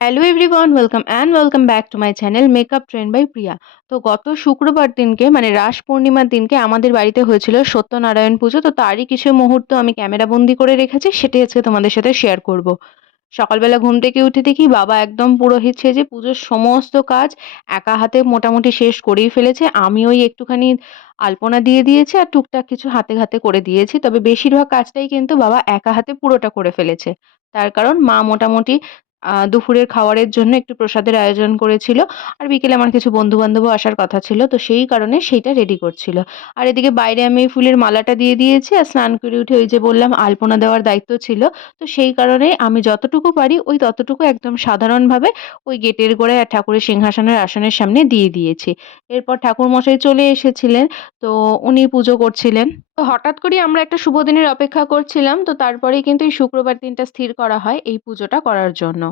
Hello everyone, welcome back to my channel makeup trend by Priya. তো গত শুক্রবার দিনকে মানে রাস পূর্ণিমার দিনকে আমাদের বাড়িতে হয়েছিল সত্যনারায়ণ পুজো। তো তারই কিছু মুহূর্ত আমি ক্যামেরা বন্দি করে রেখেছি, সেটাই আজকে তোমাদের সাথে শেয়ার করব। সকালবেলা ঘুম থেকে উঠে দেখি বাবা একদম পুরোহিত সেজে পুজোর সমস্ত কাজ একা হাতে মোটামুটি শেষ করেই ফেলেছে। আমি ওই একটুখানি আলপনা দিয়ে দিয়েছি আর টুকটাক কিছু হাতে হাতে করে দিয়েছি, তবে বেশিরভাগ কাজটাই কিন্তু বাবা একা হাতে পুরোটা করে ফেলেছে। তার কারণ মা মোটামুটি দুপুরের খাবারের জন্য একটু প্রসাদের আয়োজন করেছিল। আর বিকেলে আমার কিছু বন্ধু-বান্ধবও আসার কথা ছিল। তো সেই কারণে সেইটা রেডি করছিল। আর এদিকে বাইরে আমি ফুলের মালাটা দিয়ে দিয়েছি আর স্নান করে উঠে ওই যে বললাম আলপনা দেওয়ার দায়িত্ব ছিল। তো সেই কারণে আমি যতটুকু পারি ওই ততটুকু একদম সাধারণভাবে ওই গেটের গোড়ায় আর ঠাকুরের সিংহাসনের আসনের সামনে দিয়ে দিয়েছি। এরপর ঠাকুরমশাই চলে এসেছিলেন। তো উনি পুজো করছিলেন। তো হঠাৎ করেই আমরা একটা শুভ দিনের অপেক্ষা করছিলাম। তো তারপরেই কিন্তু এই শুক্রবার দিনটা স্থির করা হয় এই পুজোটা করার জন্য।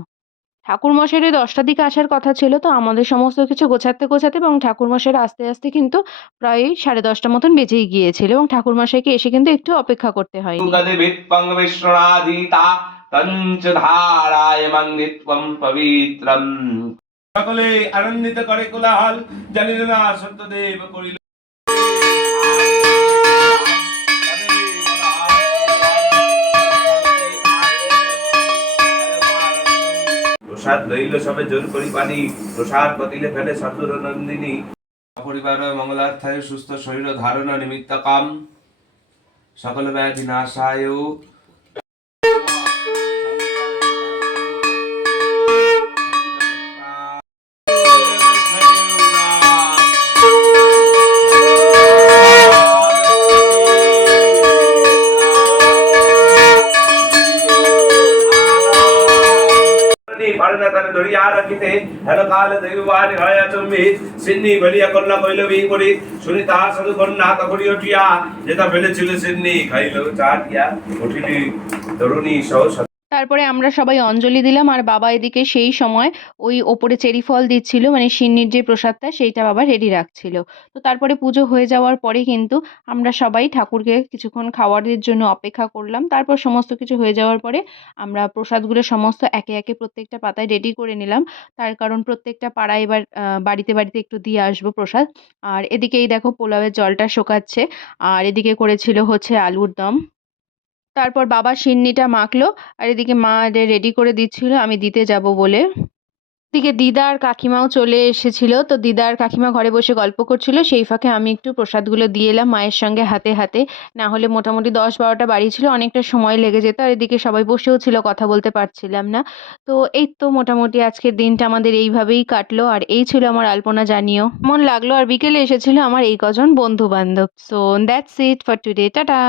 ঠাকুরমশাইয়ের ওই ১০টার দিকে আসার কথা ছিল। তো আমাদের সমস্ত কিছু গোছাতে এবং ঠাকুরমশাইয়ের আসতে কিন্তু প্রায় ১০:৩০ মতন বেজেই গিয়েছিল এবং ঠাকুরমশাইকে এসে কিন্তু একটু অপেক্ষা করতে হয়নি। সকলে আনন্দিত করে কোলাহল জানিল না সত্যদেব করিল প্রসাদ লইল সবে জোর করি পানি প্রসাদ পতিলে ফেলে সদুর নন্দিনী পরিবার মঙ্গলার্থায় সুস্থ শরীর ধারণ নিমিত্ত কাম সকল ব্যাধি নাশায় ধরিয়া রাখিতে হেন কাল দৈবানি হয় চম্বি সিন্নি বলিয়া কন্যা কইল বি করি শুনি তাহার সাধু কন্যা তখনই উঠিয়া যেটা ফেলেছিল সিন্নি খাইল চাটিয়া উঠিলি তরুণী সহ। তারপরে আমরা সবাই অঞ্জলি দিলাম আর বাবা এদিকে সেই সময় ওই ওপরে চেরি ফল দিচ্ছিল, মানে সিন্নির যে প্রসাদটা সেইটা বাবা রেডি রাখছিল। তো তারপরে পুজো হয়ে যাওয়ার পরে কিন্তু আমরা সবাই ঠাকুরকে কিছুক্ষণ খাওয়ারের জন্য অপেক্ষা করলাম। তারপর সমস্ত কিছু হয়ে যাওয়ার পরে আমরা প্রসাদগুলো সমস্ত একে প্রত্যেকটা পাতায় রেডি করে নিলাম। তার কারণ প্রত্যেকটা পাড়ায় এবার বাড়িতে একটু দিয়ে আসবো প্রসাদ। আর এদিকে এই দেখো পোলাওয়ের জলটা শোকাচ্ছে আর এদিকে করেছিল হচ্ছে আলুর দম। তারপর বাবা সিন্নিটা মাখলো আর এদিকে মা রেডি করে দিচ্ছিল আমি দিতে যাব বলে। এদিকে দিদা আর কাকিমাও চলে এসেছিল। তো দিদা আর কাকিমা ঘরে বসে গল্প করছিল, সেই ফাঁকে আমি একটু প্রসাদগুলো দিয়ে এলাম মায়ের সঙ্গে হাতে। না হলে মোটামুটি ১০-১২টা বাড়ি ছিল, অনেকটা সময় লেগে যেত আর এদিকে সবাই বসেও ছিল, কথা বলতে পারছিলাম না। তো এই তো মোটামুটি আজকের দিনটা আমাদের এইভাবেই কাটলো আর এই ছিল আমার আলপনা জানিও কেমন লাগলো। আর বিকেলে এসেছিল আমার এই কজন বন্ধু বান্ধব। So that's it for today, tata.